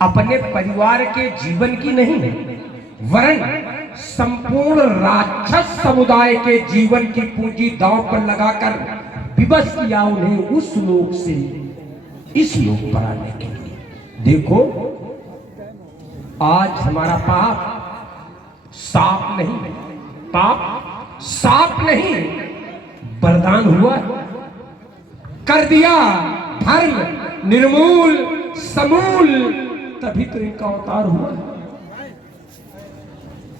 अपने परिवार के जीवन की नहीं वरन संपूर्ण राक्षस समुदाय के जीवन की पूंजी दांव पर लगाकर विवश किया उन्हें उस लोक से इस लोक पर आने के लिए। देखो, आज हमारा पाप साफ नहीं वरदान हुआ, कर दिया धर्म निर्मूल समूल, तभी तो इनका अवतार हुआ।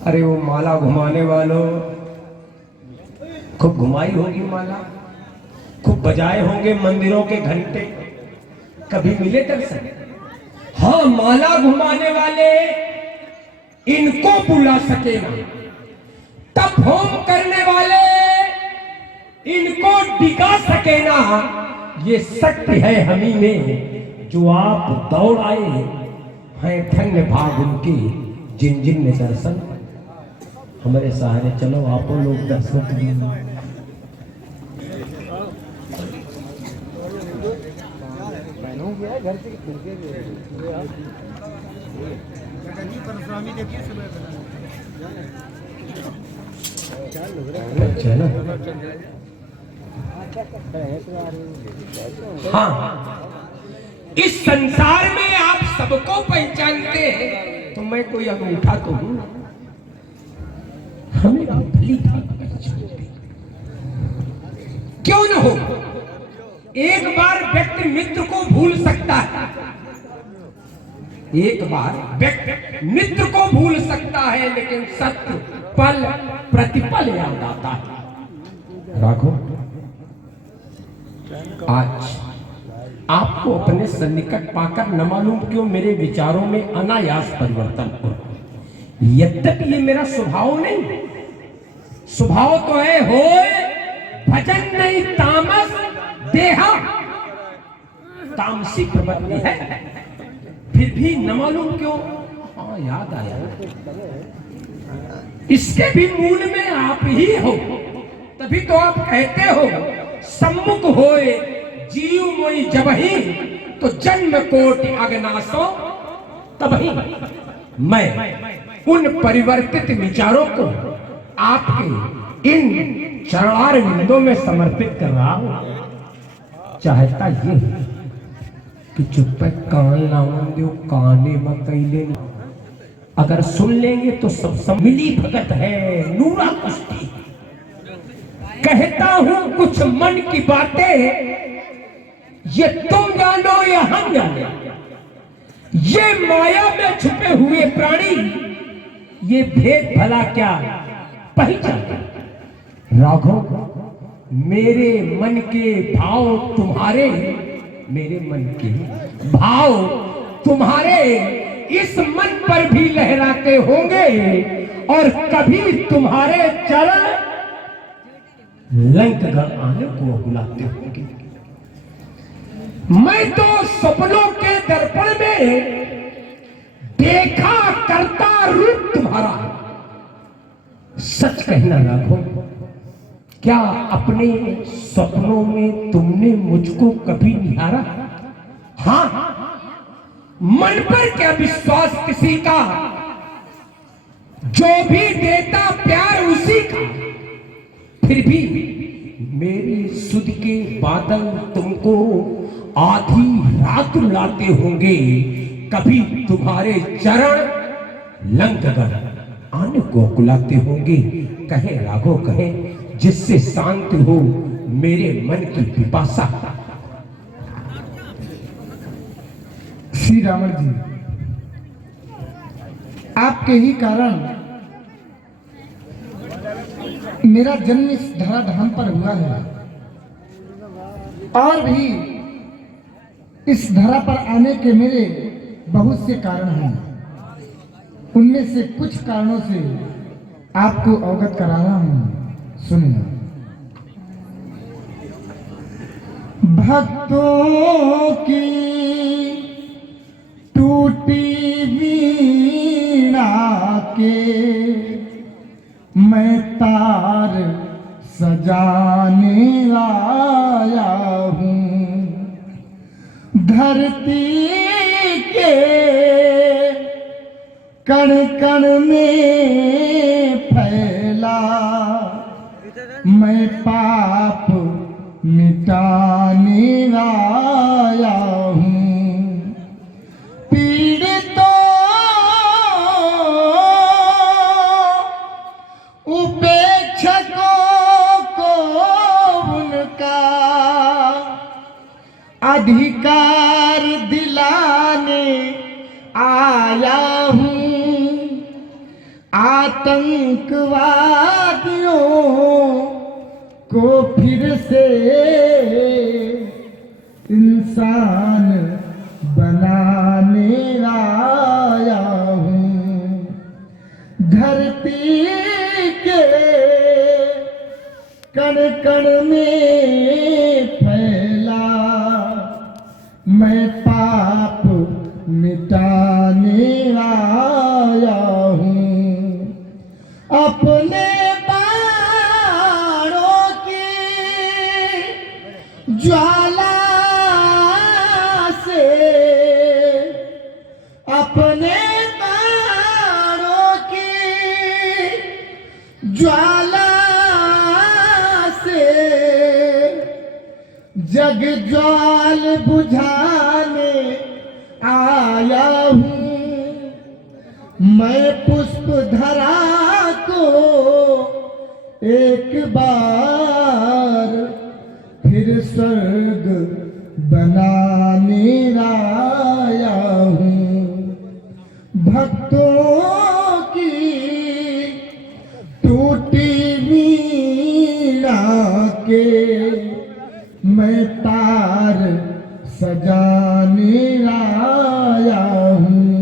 अरे वो माला घुमाने वालों, खूब घुमाई होगी माला, खूब बजाए होंगे मंदिरों के घंटे, कभी मिले दर्शन? हाँ, माला घुमाने वाले इनको बुला सके ना, तप होम करने वाले इनको डिगा सके ना। ये शक्ति है हमी में जो आप दौड़ आए हैं, धन्य भाग उनके जिन जिन ने दर्शन हमारे सहारे। चलो आप लोग दर्शन करें। हाँ, इस संसार में आप सबको पहचानते हैं, तो मैं कोई अनूठा तो हूं, हमें भली पहचानते क्यों न हो। एक बार व्यक्ति मित्र को भूल सकता है, एक बार व्यक्ति मित्र को भूल सकता है, लेकिन सत्य पल प्रतिपल याद आता है। राघव, आज आपको अपने सन्निकट पाकर न मालूम क्यों मेरे विचारों में अनायास परिवर्तन हो। यद्यपि ये मेरा स्वभाव नहीं, स्वभाव तो है होए भजन नहीं तामस देहा, तामसी प्रवृत्ति है, फिर भी न मालूम क्यों हाँ याद आया, इसके भी मूल में आप ही हो। तभी तो आप कहते हो सम्मुख होए जीव मोई जबहि, तो जन्म कोटि अगनासो तबहि। मैं उन परिवर्तित विचारों को आपके इन चरणार विंदों में समर्पित कर रहा हूं। चाहता ये कि चुप कान लावन दो, काने मकैले, अगर सुन लेंगे तो सब मिली भगत है नूरा कुश्ती। कहता हूं कुछ मन की बातें, ये तुम जानो या हम जाने, ये माया में छुपे हुए प्राणी ये भेद भला क्या पहचानते। राघव, मेरे मन के भाव तुम्हारे, मेरे मन के भाव तुम्हारे इस मन पर भी लहराते होंगे, और कभी तुम्हारे चरण लंकगढ़ आने को बुलाते होंगे। मैं तो सपनों के दर्पण में देखा करता रूप तुम्हारा। सच कहना राघव, क्या अपने सपनों में तुमने मुझको कभी निहारा? हाँ, मन पर क्या विश्वास किसी का, जो भी देता प्यार उसी का। फिर भी मेरी सुध के बादल तुमको आधी रात रुलाते होंगे, कभी तुम्हारे चरण लंकगढ़ आने को बुलाते होंगे। कहे राघव, कहे जिससे शांत हो मेरे मन की पिपासा। श्री रावण जी, आपके ही कारण मेरा जन्म इस धराधाम पर हुआ है, और भी इस धरा पर आने के मेरे बहुत से कारण हैं। उनमें से कुछ कारणों से आपको अवगत करा रहा हूं, सुनिए। भक्तों की टूटी वीणा के मैं तार सजाने आया हूँ। धरती के कण कण में फैला, मैं पाप मिटाने आया हूँ। पीड़ितों उपेक्षकों को उनका अधिकार दिलाने आया हूँ। आतंकवादियों को फिर से इंसान बनाने आया हूँ। धरती के कण कण में फैला, मैं पाप मिटाने आया हूँ। अपने बाणों की ज्वाला से, अपने बाणों की ज्वाला से जग ज्वाल बुझाने आया हूँ। मैं पुष्प धरा को एक बार फिर स्वर्ग बनाने आया हूँ। भक्तों की टूटी वीणा के मैं तार सजाने आया हूँ।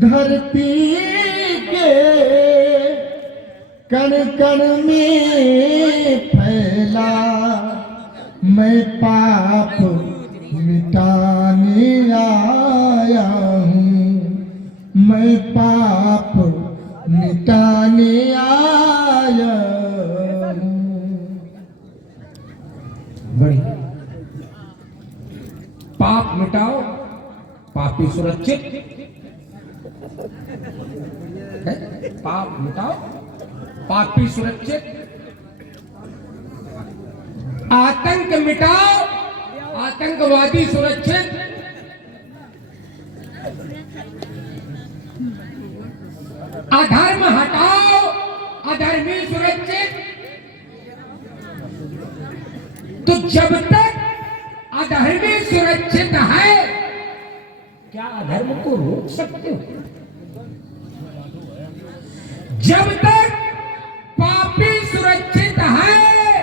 धरती के कण कण में फैला, मैं पाप मिटाने आया हूँ। मैं पाप मिटाने आया हूँ। बढ़िया। पाप मिटाओ, पापी सुरक्षित है? पाप मिटाओ, पापी सुरक्षित। आतंक मिटाओ, आतंकवादी सुरक्षित। अधर्म हटाओ, अधर्मी सुरक्षित। तो जब तक अधर्मी सुरक्षित है, क्या अधर्म को रोक सकते हो? जब तक पापी सुरक्षित है,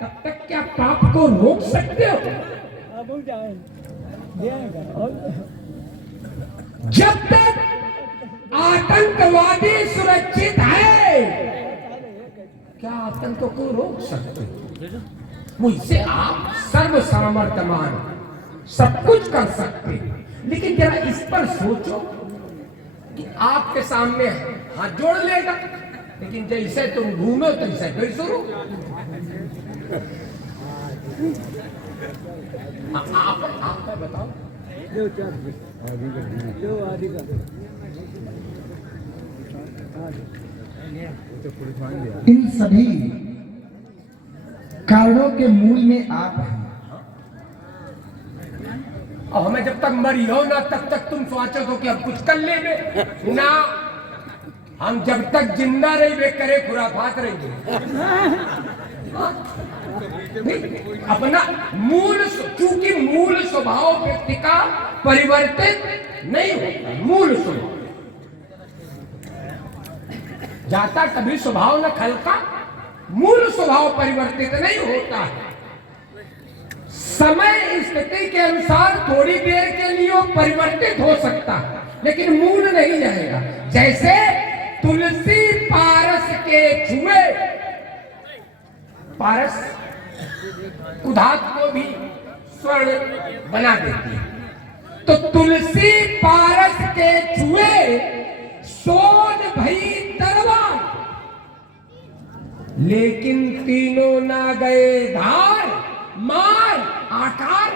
तब तक क्या पाप को रोक सकते हो? जब तक आतंकवादी सुरक्षित है, क्या आतंक को रोक सकते हो? मुझसे आप सर्व सामर्थ्यमान, सब कुछ कर सकते, लेकिन जरा इस पर सोचो कि आपके सामने हाथ जोड़ लेगा, लेकिन जैसे तुम घूमो तैसे फिर शुरू। आप बताओ। इन सभी कारणों के मूल में आप हैं। और हमें जब तक मरी हो ना, तब तक तुम सोचो तो कि हम कुछ कर लेंगे ना। हम जब तक जिंदा रही करे खुराफात रहेंगे। अपना मूल, चूंकि मूल स्वभाव व्यक्ति का परिवर्तित नहीं होता। मूल स्वभाव जाता कभी स्वभाव न खलका, मूल स्वभाव परिवर्तित नहीं होता है। समय स्थिति के अनुसार थोड़ी देर के लिए परिवर्तित हो सकता है, लेकिन मूल नहीं जाएगा। जैसे तुलसी पारस के छुए, पारस उधात को भी स्वर्ण बना देती है, तो तुलसी पारस के छुए सोन भई तलवार, लेकिन तीनों ना गए धार मार आकार।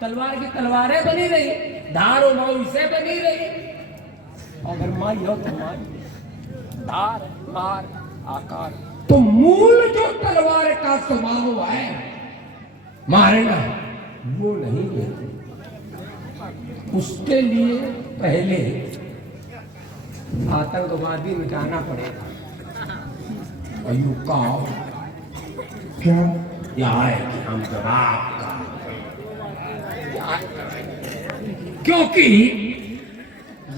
तलवार की तलवारें बनी रही, धार और मऊ से बनी रही। अगर माई हो तो माई, धार मार आकार, तो मूल जो तलवार का स्वभाव है मारना, वो नहीं है। उसके लिए पहले आतंकवादी मिटाना पड़ेगा। अयुका क्या? यह है कि हम जवाब का, क्योंकि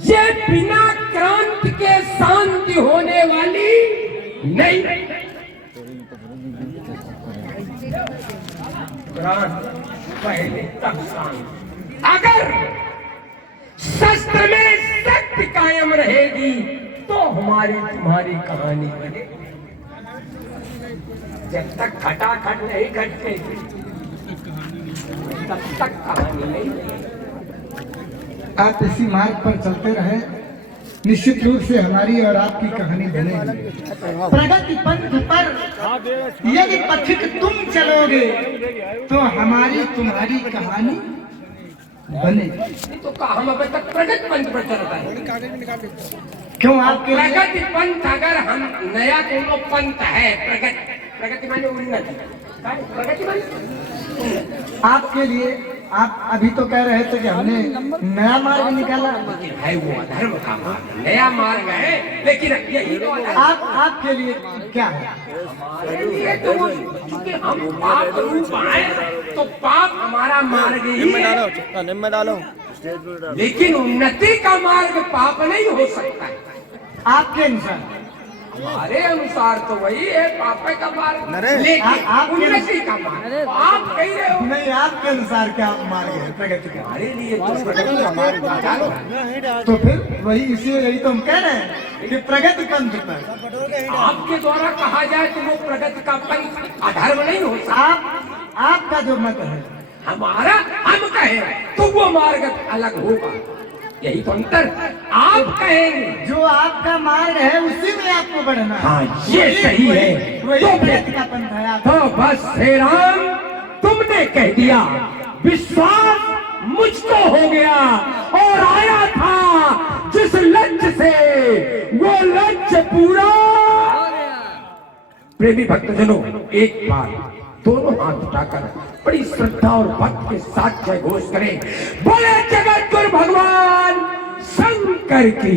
ये बिना क्रांति के शांति होने वाली नहीं। क्रांति पहले तक शांति, अगर शस्त्र में शक्ति कायम रहेगी तो हमारी तुम्हारी कहानी बनेगी। जब तक खटाखट नहीं घटेगी तब तक कहानी नहीं। आप इसी मार्ग पर चलते रहे, निश्चित रूप से हमारी और आपकी कहानी बनेगी। प्रगति पंथ पर यदि पथिक तुम चलोगे तो हमारी तुम्हारी कहानी बनेगी। तो हम अब तक प्रगति पंथ पर चलता है। क्यों? आपके प्रगति पंथ, अगर हम नया कोनो पंथ है, प्रगति माने उन्नति, प्रगति माने आपके लिए, आप अभी तो कह रहे थे कि हमने नया मार्ग निकाला, है वो अधर्म का मार्ग, नया मार्ग है, लेकिन यही तो आपके लिए क्या है? हमारे लिए तो क्योंकि हम पाप रूप हैं, तो पाप हमारा मार्ग ही है। निम्न डालो। लेकिन उन्नति का मार्ग पाप नहीं हो सकता है। आपके अनुसार? हमारे अनुसार तो वही है पाप का मार्ग, लेकिन आप उन्नति का मार्ग आप कह रहे हो। नहीं, आपके अनुसार क्या मार्ग है प्रगति का? हमारे लिए तो प्रगति का मार्ग है। तो फिर वही, इसीलिए यही तो हम कह रहे हैं कि प्रगति पंथ पर। आपके द्वारा कहा जाए तो वो प्रगति का पंथ अधर्म नहीं हो सकता। आपका जो मत है, हमारा हम कहें तो वो मार्ग अलग होगा, यही तो अंतर। आप कहेंगे जो आपका मार्ग है उसी में आपको बढ़ना है। हाँ, ये सही है। वही तो प्रगति का पंथ है आप। तो बस हे राम, तुमने कह दिया, विश्वास मुझको हो गया, और आया था जिस लक्ष्य से वो लक्ष्य पूरा। प्रेमी भक्तजनों, एक बार दोनों हाथ उठाकर बड़ी श्रद्धा और भक्ति के साथ जय घोष करें, बोले जगत गुरु भगवान शंकर की।